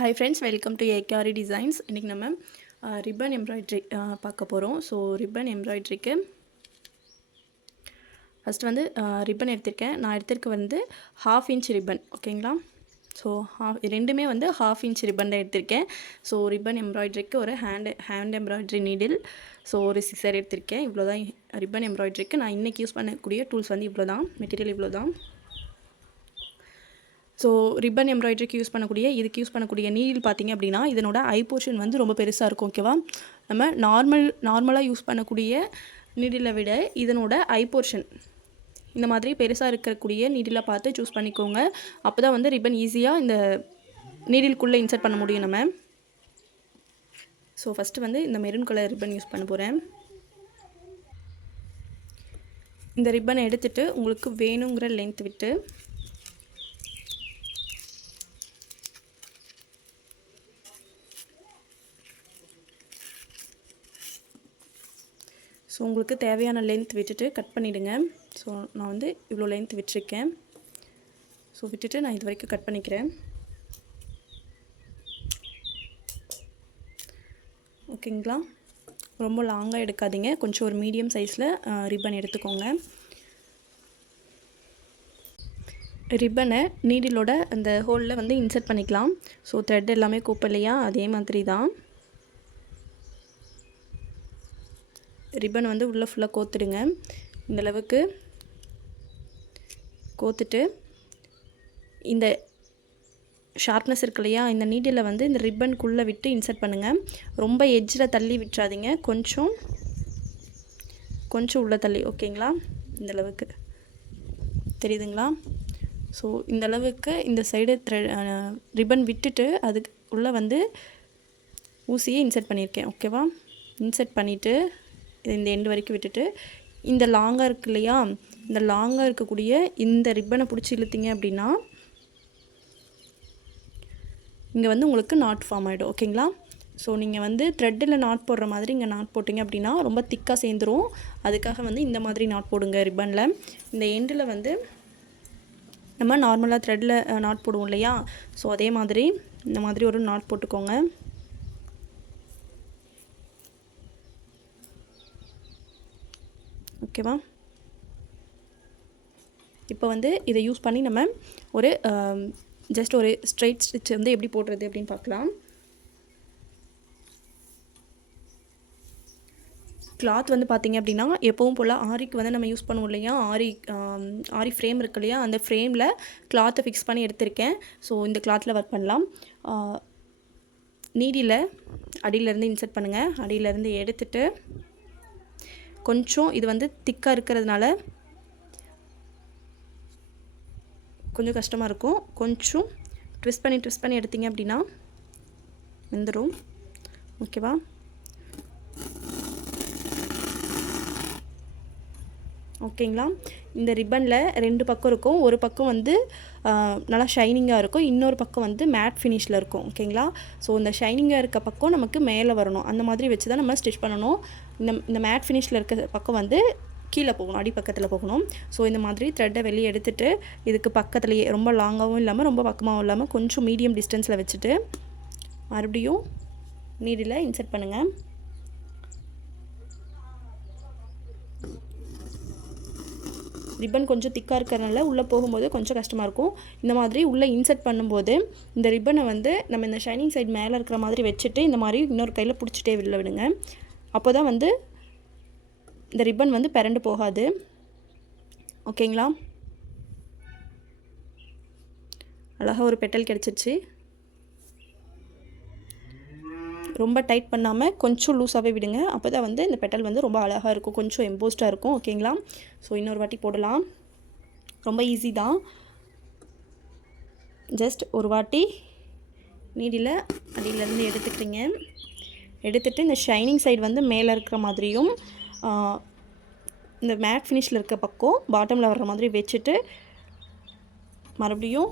Hi friends, welcome to AKR designs. இன்றைக்கி நம்ம ribbon embroidery பார்க்க போகிறோம். ஸோ ரிப்பன் எம்ப்ராய்ட்ரிக்கு ஃபஸ்ட்டு வந்து ரிப்பன் எடுத்திருக்கேன். நான் எடுத்திருக்க வந்து 1/2 இன்ச் ரிப்பன், ஓகேங்களா. ஸோ ரெண்டுமே வந்து 1/2 இன்ச் ரிப்பன் தான் எடுத்திருக்கேன். ஸோ ரிப்பன் எம்ப்ராய்ட்ரிக்கு ஒரு ஹேண்ட் எம்ப்ராய்ட்ரி நீடில், ஸோ ஒரு சிசர் எடுத்திருக்கேன். இவ்வளோ தான் ரிப்பன் எம்ப்ராய்ட்ரிக்கு நான் இன்றைக்கி யூஸ் பண்ணக்கூடிய டூல்ஸ் வந்து இவ்வளோ தான், மெட்டீரியல் இவ்வளோ தான். ஸோ ரிப்பன் எம்ப்ராய்ட்ரிக்கு இதுக்கு யூஸ் பண்ணக்கூடிய நீடில் பார்த்திங்க அப்படின்னா, இதனோட ஐ போர்ஷன் வந்து ரொம்ப பெருசாக இருக்கும், ஓகேவா. நம்ம நார்மலாக யூஸ் பண்ணக்கூடிய நீடிலை விட இதனோட ஐ போர்ஷன் இந்த மாதிரி பெருசாக இருக்கக்கூடிய நீடிலை பார்த்து சூஸ் பண்ணிக்கோங்க. அப்போ தான் வந்து ரிப்பன் ஈஸியாக இந்த நீடிலுக்குள்ளே இன்சர்ட் பண்ண முடியும் நம்ம. ஸோ ஃபஸ்ட்டு வந்து இந்த மெரூன் கலர் ரிப்பன் யூஸ் பண்ண போகிறேன். இந்த ரிப்பனை எடுத்துகிட்டு உங்களுக்கு வேணுங்கிற லென்த் விட்டு ஸோ உங்களுக்கு தேவையான லென்த் விட்டுட்டு கட் பண்ணிவிடுங்க. ஸோ நான் வந்து இவ்வளோ லென்த் விட்டுருக்கேன். ஸோ விட்டுட்டு நான் இது வரைக்கும் கட் பண்ணிக்கிறேன், ஓகேங்களா. ரொம்ப லாங்காக எடுக்காதீங்க, கொஞ்சம் ஒரு மீடியம் சைஸில் ரிப்பன் எடுத்துக்கோங்க. ரிப்பனை நீடிலோட அந்த ஹோலில் வந்து இன்சர்ட் பண்ணிக்கலாம். ஸோ த்ரெட் எல்லாமே கூப்ப இல்லையா, அதே மாதிரி தான் ரிப்பன் வந்து உள்ளே ஃபுல்லாக கோத்துடுங்க. இந்தளவுக்கு கோத்துட்டு இந்த ஷார்ப்னஸ் இருக்கு இல்லையா, இந்த நீடில் வந்து இந்த ரிப்பனுக்குள்ளே விட்டு இன்சர்ட் பண்ணுங்கள். ரொம்ப எட்ஜில் தள்ளி விட்டுறாதீங்க, கொஞ்சம் உள்ளே தள்ளி, ஓகேங்களா. இந்தளவுக்கு தெரியுதுங்களா. ஸோ இந்தளவுக்கு இந்த சைடு ரிப்பன் விட்டுட்டு அதுக்கு உள்ளே வந்து ஊசியை இன்சர்ட் பண்ணியிருக்கேன், ஓகேவா. இன்சர்ட் பண்ணிவிட்டு இந்த எண்டு வரைக்கும் விட்டுட்டு இந்த லாங்காக இருக்கு இல்லையா, இந்த லாங்காக இருக்கக்கூடிய இந்த ரிப்பனை பிடிச்சி இழுத்தீங்க அப்படின்னா இங்கே வந்து உங்களுக்கு நாட் ஃபார்ம் ஆகிடும், ஓகேங்களா. ஸோ நீங்கள் வந்து த்ரெட்டில் நாட் போடுற மாதிரி இங்கே நாட் போட்டிங்க அப்படின்னா ரொம்ப திக்காக சேர்ந்துடும். அதுக்காக வந்து இந்த மாதிரி நாட் போடுங்க ரிப்பனில். இந்த எண்டில் வந்து நம்ம நார்மலாக த்ரெட்டில் நாட் போடுவோம் இல்லையா, ஸோ அதே மாதிரி இந்த மாதிரி ஒரு நாட் போட்டுக்கோங்க, ஓகேவா. இப்போ வந்து இதை யூஸ் பண்ணி நம்ம ஒரு ஜஸ்ட் ஒரு ஸ்ட்ரைட் ஸ்டிச் வந்து எப்படி போடுறது அப்படின்னு பார்க்கலாம். கிளாத் வந்து பார்த்திங்க அப்படின்னா எப்பவும் போல் ஆரிக்கு வந்து நம்ம யூஸ் பண்ணுவோம் இல்லையா, ஆரி ஃப்ரேம் இருக்கு இல்லையா, அந்த ஃப்ரேமில் கிளாத்தை ஃபிக்ஸ் பண்ணி எடுத்திருக்கேன். ஸோ இந்த கிளாத்தில் ஒர்க் பண்ணலாம். நீடியில் அடியிலேருந்து இன்சர்ட் பண்ணுங்கள். அடியிலேருந்து எடுத்துட்டு கொஞ்சம் இது வந்து திக்காக இருக்கிறதுனால கொஞ்சம் கஷ்டமாக இருக்கும். கொஞ்சம் ட்விஸ்ட் பண்ணி எடுத்தீங்க அப்படின்னா வந்துடும், ஓகேவா. ஓகேங்களா. இந்த ரிப்பனில் 2 பக்கம் இருக்கும். ஒரு பக்கம் வந்து நல்லா ஷைனிங்காக இருக்கும், இன்னொரு பக்கம் வந்து மேட் ஃபினிஷில் இருக்கும், ஓகேங்களா. ஸோ இந்த ஷைனிங்காக இருக்க பக்கம் நமக்கு மேலே வரணும், அந்த மாதிரி வச்சு தான் நம்ம ஸ்டிச் பண்ணணும். இந்த மேட் ஃபினிஷில் இருக்க பக்கம் வந்து கீழே போகணும், அடி பக்கத்தில் போகணும். ஸோ இந்த மாதிரி த்ரெட்டை வெளியே எடுத்துகிட்டு இதுக்கு பக்கத்துலேயே ரொம்ப லாங்காகவும் இல்லாமல் ரொம்ப பக்கமாகவும் இல்லாமல் கொஞ்சம் மீடியம் டிஸ்டன்ஸில் வச்சுட்டு மறுபடியும் நீடில் இன்சர்ட் பண்ணுங்கள். ரிப்பன் கொஞ்சம் திக்காக இருக்கிறதுனால உள்ளே போகும்போது கொஞ்சம் கஷ்டமாக இருக்கும். இந்த மாதிரி உள்ளே இன்சர்ட் பண்ணும்போது இந்த ரிப்பனை வந்து நம்ம இந்த ஷைனிங் சைடு மேலே இருக்கிற மாதிரி வச்சுட்டு இந்த மாதிரி இன்னொரு கையில் பிடிச்சிட்டே வெளில விடுங்க. அப்போ தான் வந்து இந்த ரிப்பன் வந்து பிறண்டு போகாது, ஓகேங்களா. அழகாக ஒரு பெட்டல் கிடச்சிருச்சு. ரொம்ப டைட் பண்ணாமல் கொஞ்சம் லூஸாகவே விடுங்க, அப்போ தான் வந்து இந்த பெட்டல் வந்து ரொம்ப அழகாக இருக்கும், கொஞ்சம் எம்போஸ்டாக இருக்கும், ஓகேங்களா. ஸோ இன்னொரு வாட்டி போடலாம், ரொம்ப ஈஸி தான். ஜஸ்ட் ஒரு வாட்டி நீடில் அடியிலேருந்து எடுத்துக்கிறீங்க. எடுத்துகிட்டு இந்த ஷைனிங் சைடு வந்து மேலே இருக்கிற மாதிரியும் இந்த மேட் ஃபினிஷில் இருக்க பக்கம் பாட்டமில் வர்ற மாதிரி வச்சுட்டு மறுபடியும்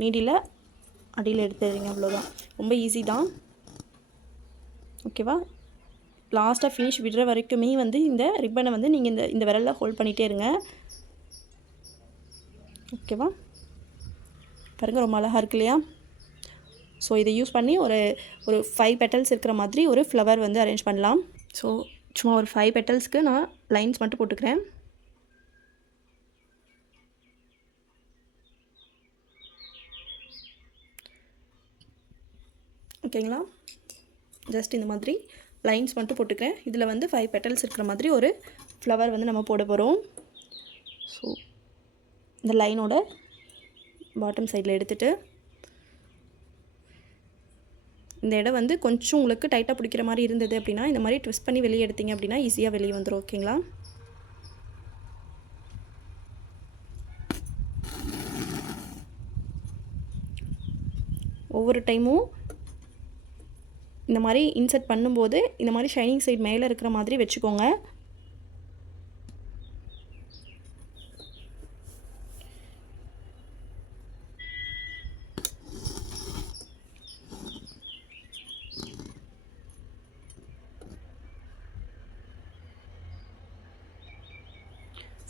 நீடில் அடியில் எடுத்துடுறீங்க, அவ்வளோதான். ரொம்ப ஈஸி தான், ஓகேவா. லாஸ்ட்டாக ஃபினிஷ் விடுற வரைக்குமே வந்து இந்த ரிப்பனை வந்து நீங்கள் இந்த விரலில் ஹோல்ட் பண்ணிகிட்டே இருங்க, ஓகேவா. பாருங்கள் ரொம்ப அழகாக இருக்கு இல்லையா. ஸோ இதை யூஸ் பண்ணி ஒரு ஒரு 5 பெட்டல்ஸ் இருக்கிற மாதிரி ஒரு ஃப்ளவர் வந்து அரேஞ்ச் பண்ணலாம். ஸோ சும்மா ஒரு 5 பெட்டல்ஸ்க்கு நான் லைன்ஸ் மட்டும் போட்டுக்கிறேன். ஓகேங்களா, ஜஸ்ட் இந்த மாதிரி லைன்ஸ் மட்டும் போட்டுக்கிறேன். இதில் வந்து 5 பெட்டல்ஸ் இருக்கிற மாதிரி ஒரு ஃப்ளவர் வந்து நம்ம போட போகிறோம். ஸோ இந்த லைனோட பாட்டம் சைடில் எடுத்துகிட்டு இந்த இடம் வந்து கொஞ்சம் உங்களுக்கு டைட்டாக பிடிக்கிற மாதிரி இருந்தது அப்படின்னா இந்த மாதிரி ட்விஸ்ட் பண்ணி வெளியே எடுத்தீங்க அப்படின்னா ஈஸியாக வெளியே வந்துடும். ஓகேங்களா, ஒவ்வொரு டைமும் இந்த மாதிரி இன்சர்ட் பண்ணும்போது இந்த மாதிரி ஷைனிங் சைடு மேலே இருக்கிற மாதிரி வச்சுக்கோங்க.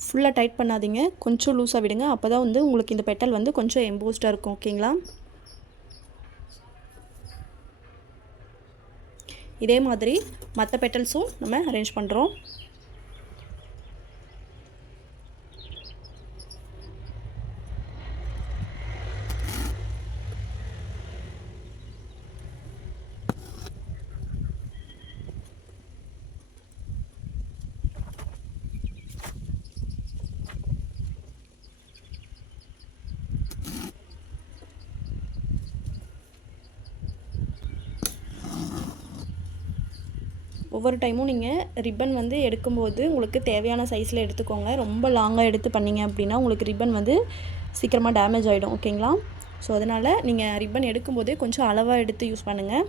ஃபுல்லாக டைட் பண்ணாதீங்க, கொஞ்சம் லூஸாக விடுங்க. அப்போ தான் வந்து உங்களுக்கு இந்த பெட்டல் வந்து கொஞ்சம் எம்போஸ்டாக இருக்கும். ஓகேங்களா, இதே மாதிரி மற்ற பெட்டல்ஸும் நம்ம அரேஞ்ச் பண்ணுறோம். ஒவ்வொரு டைமும் நீங்கள் ரிப்பன் வந்து எடுக்கும்போது உங்களுக்கு தேவையான சைஸில் எடுத்துக்கோங்க. ரொம்ப லாங்காக எடுத்து பண்ணிங்க அப்படின்னா உங்களுக்கு ரிப்பன் வந்து சீக்கிரமாக டேமேஜ் ஆகிடும். ஓகேங்களா, ஸோ அதனால் நீங்கள் ரிப்பன் எடுக்கும்போதே கொஞ்சம் அளவாக எடுத்து யூஸ் பண்ணுங்கள்.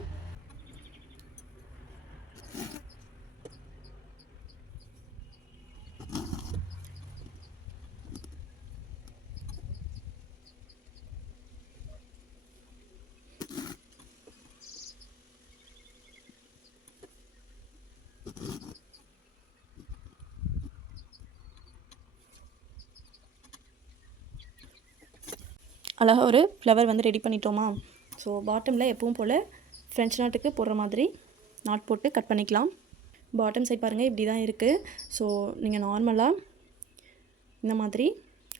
அழகாக ஒரு ஃப்ளவர் வந்து ரெடி பண்ணிட்டோமா. ஸோ பாட்டமில் எப்பவும் போல் ஃப்ரெஞ்ச் நாட்டுக்கு போடுற மாதிரி நாட் போட்டு கட் பண்ணிக்கலாம். பாட்டம் சைட் பாருங்கள் இப்படி தான் இருக்குது. ஸோ நீங்கள் நார்மலாக இந்த மாதிரி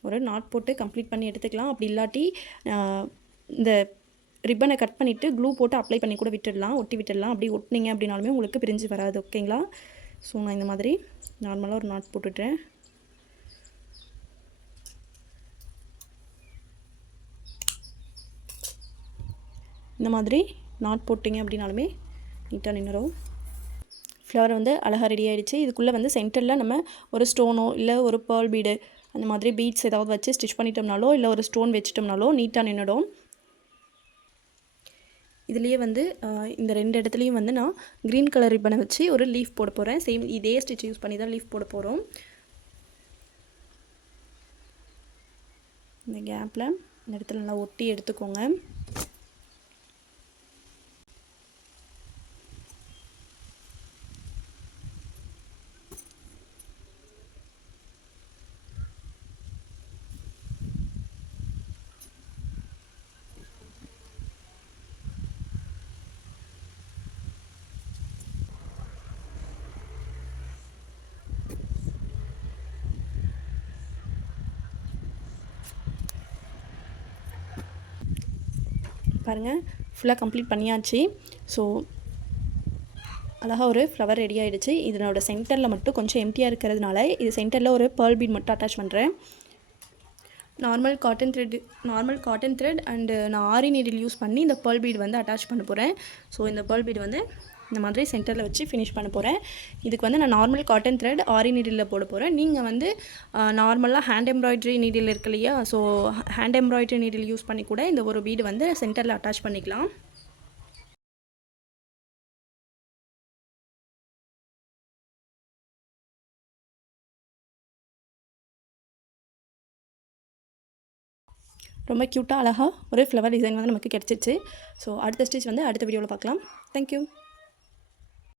ஒரு நாட் போட்டு கம்ப்ளீட் பண்ணி எடுத்துக்கலாம். அப்படி இல்லாட்டி இந்த ரிப்பனை கட் பண்ணிவிட்டு க்ளூ போட்டு அப்ளை பண்ணி கூட விட்டுடலாம், ஒட்டி விட்டுடலாம். அப்படி ஒட்டினீங்க அப்படின்னாலுமே உங்களுக்கு பிரிஞ்சு வராது. ஓகேங்களா, ஸோ நான் இந்த மாதிரி நார்மலாக ஒரு நாட் போட்டுட்டேன். இந்த மாதிரி நாட் போட்டிங்க அப்படின்னாலுமே நீட்டாக நின்றுடும். ஃப்ளவர் வந்து அழகாக ரெடி ஆகிடுச்சு. இதுக்குள்ளே வந்து சென்டரில் நம்ம ஒரு ஸ்டோனோ இல்லை ஒரு பேர்ல் பீடு அந்த மாதிரி பீட்ஸ் ஏதாவது வச்சு ஸ்டிச் பண்ணிட்டோம்னாலோ இல்லை ஒரு ஸ்டோன் வச்சிட்டோம்னாலோ நீட்டாக நின்றுடும். இதுலேயே வந்து இந்த 2 இடத்துலையும் வந்து நான் க்ரீன் கலர் ரிப்பனை வச்சு ஒரு லீஃப் போட போகிறேன். சேம் இதே ஸ்டிச் யூஸ் பண்ணி தான் லீஃப் போட போகிறோம். இந்த கேப்பில் இந்த இடத்துல நல்லா ஒட்டி எடுத்துக்கோங்க. பாருங்கள் ஃபுல்லாக கம்ப்ளீட் பண்ணியாச்சு. ஸோ அழகாக ஒரு ஃப்ளவர் ரெடி ஆகிடுச்சு. இதனோட சென்டரில் மட்டும் கொஞ்சம் எம்டியாக இருக்கிறதுனால இது சென்டரில் ஒரு பேர்ல் பீட் மட்டும் அட்டாச் பண்ணுறேன். நார்மல் காட்டன் த்ரெட் அண்டு நான் ஆரி நீடில் யூஸ் பண்ணி இந்த பேர்ல் பீட் வந்து அட்டாச் பண்ண போகிறேன். ஸோ இந்த பேர்ல் பீட் வந்து இந்த மாதிரி சென்டரில் வச்சு ஃபினிஷ் பண்ண போகிறேன். இதுக்கு வந்து நான் நார்மல் காட்டன் த்ரெட் ஆரி நீடிலில் போட போகிறேன். நீங்கள் வந்து நார்மலாக ஹேண்ட் எம்ப்ராய்டரி நீடில் இருக்கு இல்லையா, so hand embroidery needle use பண்ணி கூட இந்த ஒரு பீடு வந்து சென்டரில் அட்டாச் பண்ணிக்கலாம். ரொம்ப க்யூட்டாக அழகாக ஒரு ஃப்ளவர் டிசைன் வந்து நமக்கு கிடச்சிச்சு. ஸோ அடுத்த ஸ்டிச் வந்து அடுத்த வீடியோவில் பார்க்கலாம். தேங்க்யூ.